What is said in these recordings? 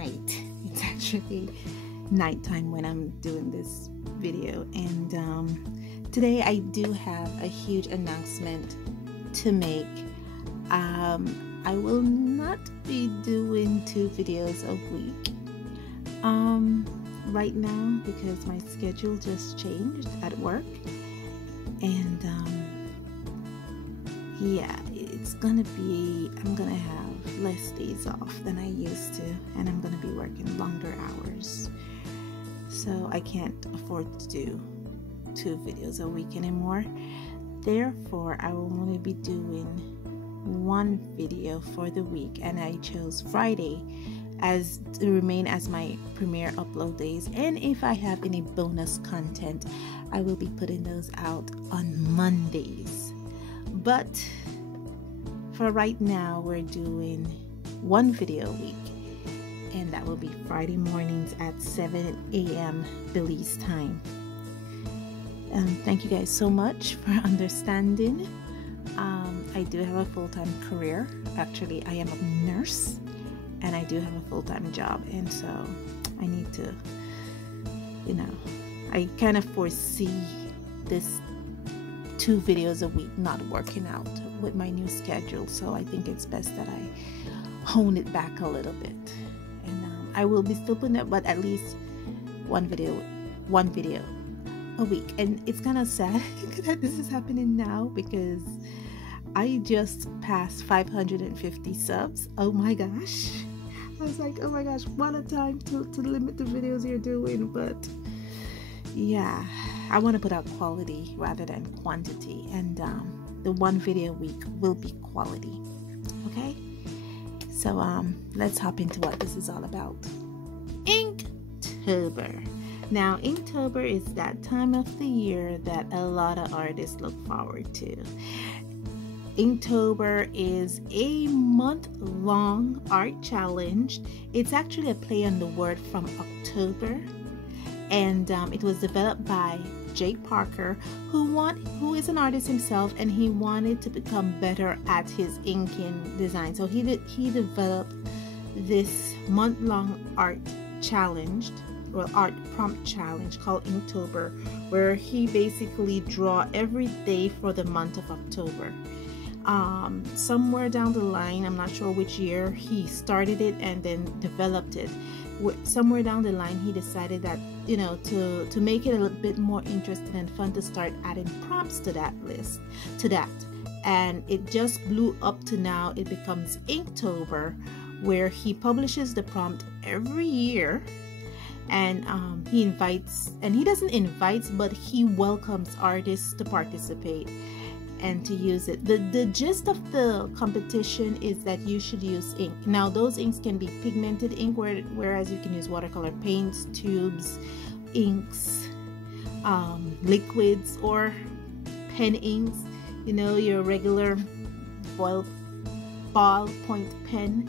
night. It's actually nighttime when I'm doing this video, and today I do have a huge announcement to make. I will not be doing 2 videos a week right now because my schedule just changed at work, and yeah, it's gonna be, I'm gonna have less days off than I used to, and I'm gonna be working longer hours, so I can't afford to do 2 videos a week anymore. Therefore, I will only be doing 1 video for the week, and I chose Friday as to remain as my premiere upload days, and if I have any bonus content, I will be putting those out on Mondays. But for right now, we're doing 1 video a week, and that will be Friday mornings at 7 a.m. Belize time. Thank you guys so much for understanding. I do have a full-time career. Actually, I am a nurse, and I do have a full-time job, and so I need to, I kind of foresee this 2 videos a week not working out with my new schedule, so I think it's best that I hone it back a little bit, and I will be still putting it, but at least one video a week. And it's kind of sad that this is happening now because I just passed 550 subs. Oh my gosh, I was like, oh my gosh, what a time to limit the videos you're doing. But yeah, I want to put out quality rather than quantity, and the 1 video a week will be quality. Okay, so let's hop into what this is all about. Inktober. Now, Inktober is that time of the year that a lot of artists look forward to. Inktober is a month-long art challenge. It's actually a play on the word from October, and it was developed by Jake Parker, who is an artist himself, and he wanted to become better at his inking design. So he developed this month-long art challenge, or art prompt challenge, called Inktober, where he basically draw every day for the month of October. Somewhere down the line, I'm not sure which year he started it and then developed it. Somewhere down the line, he decided that, to make it a little bit more interesting and fun, to start adding prompts to that list, and it just blew up to now. It becomes Inktober, where he publishes the prompt every year, and he doesn't invite, but he welcomes artists to participate and to use it. The gist of the competition is that you should use ink. Now, those inks can be pigmented ink, whereas you can use watercolor paints, tubes, inks, liquids, or pen inks, your regular ballpoint pen,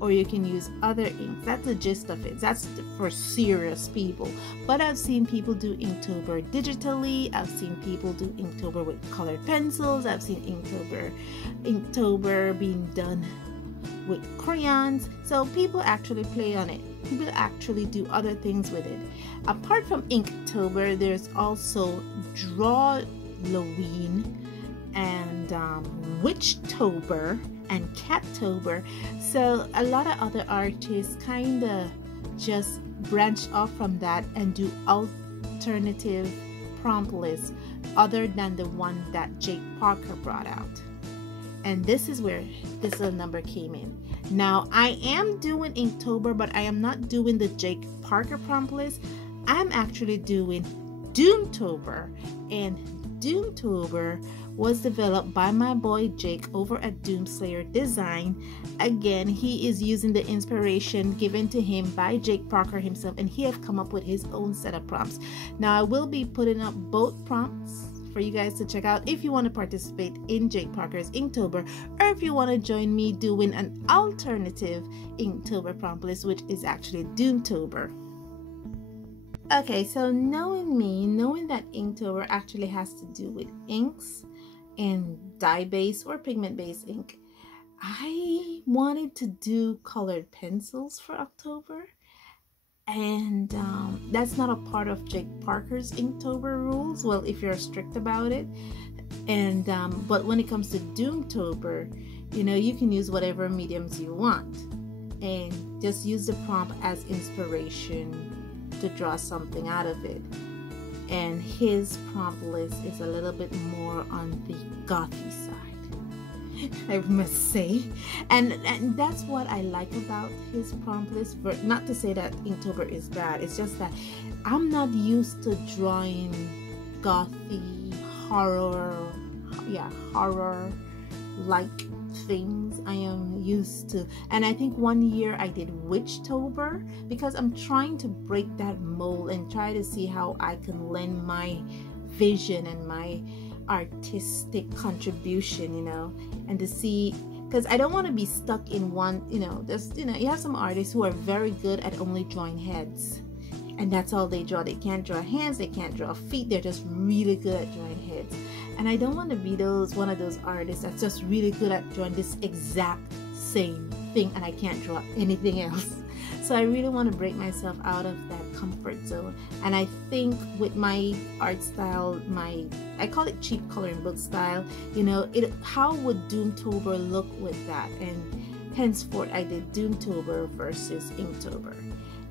or you can use other inks. That's the gist of it. That's for serious people. But I've seen people do Inktober digitally. I've seen people do Inktober with colored pencils. I've seen Inktober being done with crayons. So people actually play on it. People actually do other things with it. Apart from Inktober, there's also Drawloween and Witchtober and Cattober. So a lot of other artists kind of just branch off from that and do alternative prompt lists other than the one that Jake Parker brought out. And this is where this little number came in. Now, I am doing Inktober, but I am not doing the Jake Parker prompt list. I'm actually doing Doomtober, and Doomtober was developed by my boy Jake over at Doomsayer Designs. Again, he is using the inspiration given to him by Jake Parker himself, and he has come up with his own set of prompts. Now, I will be putting up both prompts for you guys to check out if you want to participate in Jake Parker's Inktober, or if you want to join me doing an alternative Inktober prompt list, which is actually Doomtober. Okay, so knowing that Inktober actually has to do with inks and dye-based or pigment-based ink, I wanted to do colored pencils for October, and that's not a part of Jake Parker's Inktober rules. Well, if you're strict about it. And but when it comes to Doomtober, you know, you can use whatever mediums you want and just use the prompt as inspiration to draw something out of it. And his prompt list is a little bit more on the gothy side, I must say. And that's what I like about his prompt list. But not to say that Inktober is bad, it's just that I'm not used to drawing gothy horror like things. I am used to, and I think one year I did Witchtober because I'm trying to break that mold and try to see how I can lend my vision and my artistic contribution, you know, and to see, because I don't want to be stuck in one, you know, there's, you know, you have some artists who are very good at only drawing heads, and that's all they draw. They can't draw hands, they can't draw feet, they're just really good at drawing heads. And I don't want to be one of those artists that's just really good at drawing this exact same thing and I can't draw anything else. So I really want to break myself out of that comfort zone. And I think with my art style, I call it cheap coloring book style, you know, how would Doomtober look with that? And henceforth I did Doomtober versus Inktober.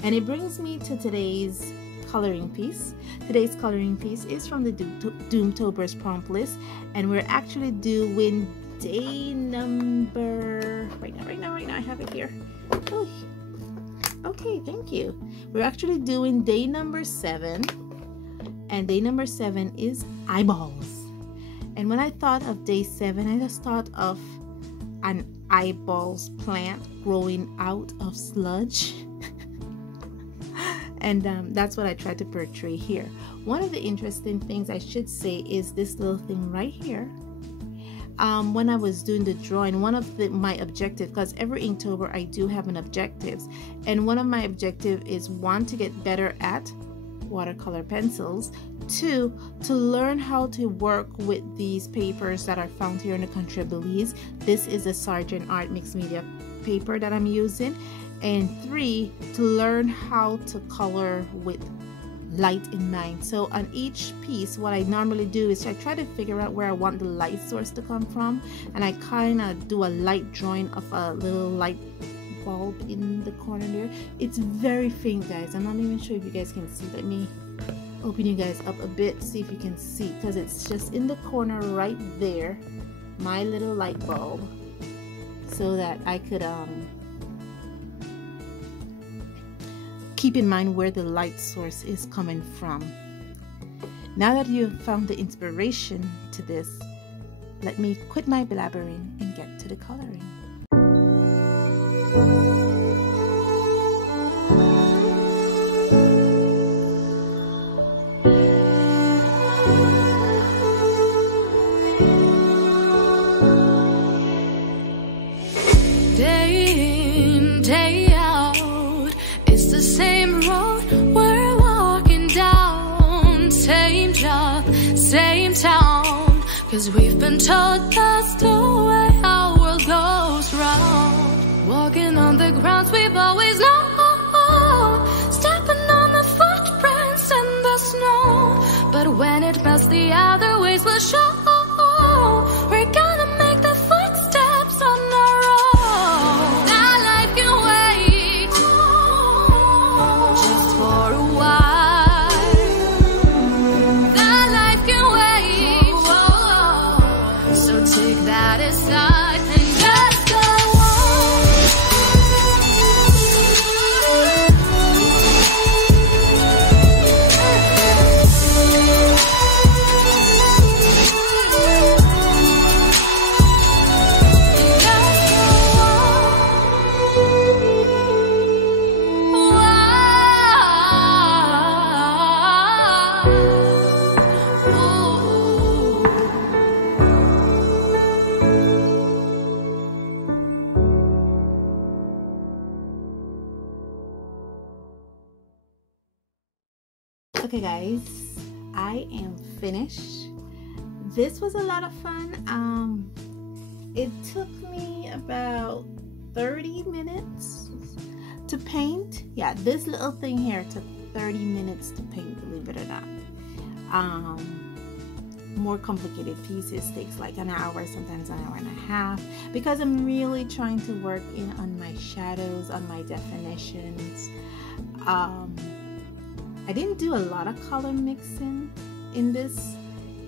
And it brings me to today's coloring piece. Today's coloring piece is from the Doomtober's prompt list, and we're actually doing day number right now I have it here. Oh, okay, thank you. We're actually doing day number 7, and day number 7 is eyeballs. And when I thought of day 7, I just thought of an eyeballs plant growing out of sludge. And that's what I tried to portray here. One of the interesting things I should say is this little thing right here. When I was doing the drawing, one of my objectives, because every Inktober I do have an objectives, and one of my objectives is 1, to get better at watercolor pencils, 2, to learn how to work with these papers that are found here in the country of Belize. This is a Sargent Art mixed media paper that I'm using. And 3, to learn how to color with light in mind. So on each piece, what I normally do is I try to figure out where I want the light source to come from, and I kind of do a light drawing of a little light bulb in the corner there. It's very faint, guys. I'm not even sure if you guys can see. Let me open you guys up a bit, see if you can see, because it's just in the corner right there, my little light bulb, so that I could keep in mind where the light source is coming from. Now that you've found the inspiration to this, let me quit my blabbering and get to the coloring. Day in, day out, it's the same road we're walking down. Same job, same town, 'cause we've been told that's the way our world goes round. Walking on the grounds we've always known, stepping on the footprints in the snow. But when it melts, the other ways will show. We're gonna make the footsteps on our own. That life can wait just for a while. That life can wait, so take that aside and just go Okay guys, I am finished. This was a lot of fun. It took me about 30 minutes to paint. Yeah, this little thing here took 30 minutes to paint, believe it or not. More complicated pieces takes like an hour, sometimes an hour and a half, because I'm really trying to work in on my shadows, on my definitions. I didn't do a lot of color mixing in this,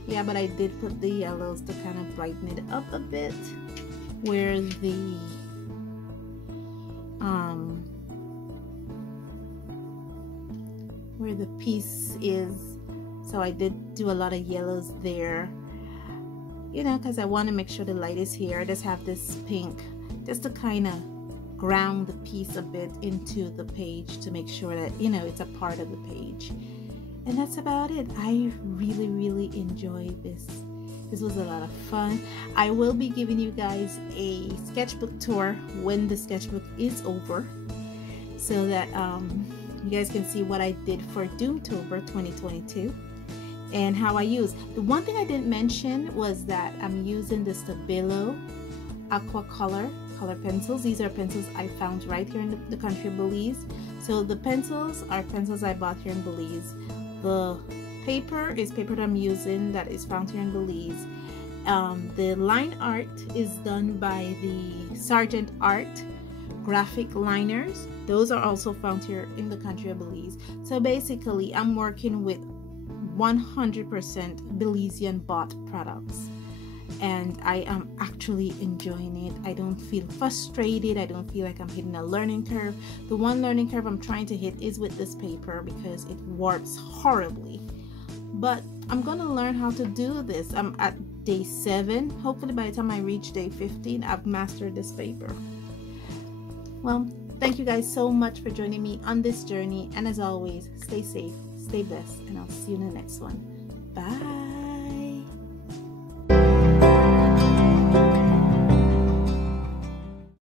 yeah, but I did put the yellows to kind of brighten it up a bit where the piece is. So I did do a lot of yellows there, you know, because I want to make sure the light is here. I just have this pink just to kind of ground the piece a bit into the page to make sure that, you know, it's a part of the page. And that's about it. I really enjoyed this. This was a lot of fun. I will be giving you guys a sketchbook tour when the sketchbook is over, so that you guys can see what I did for Doomtober 2022 and how I use. The one thing I didn't mention was that I'm using the Stabilo Aqua color pencils. These are pencils I found right here in the country of Belize. So the pencils are pencils I bought here in Belize. The paper is paper that I'm using that is found here in Belize. The line art is done by the Sargent Art graphic liners. Those are also found here in the country of Belize. So basically I'm working with 100% Belizean bought products, and I am actually enjoying it. I don't feel frustrated. I don't feel like I'm hitting a learning curve. The one learning curve I'm trying to hit is with this paper because it warps horribly, but I'm gonna learn how to do this. I'm at day 7. Hopefully by the time I reach day 15 I've mastered this paper. Well, thank you guys so much for joining me on this journey, and as always, stay safe, stay blessed, and I'll see you in the next one. Bye.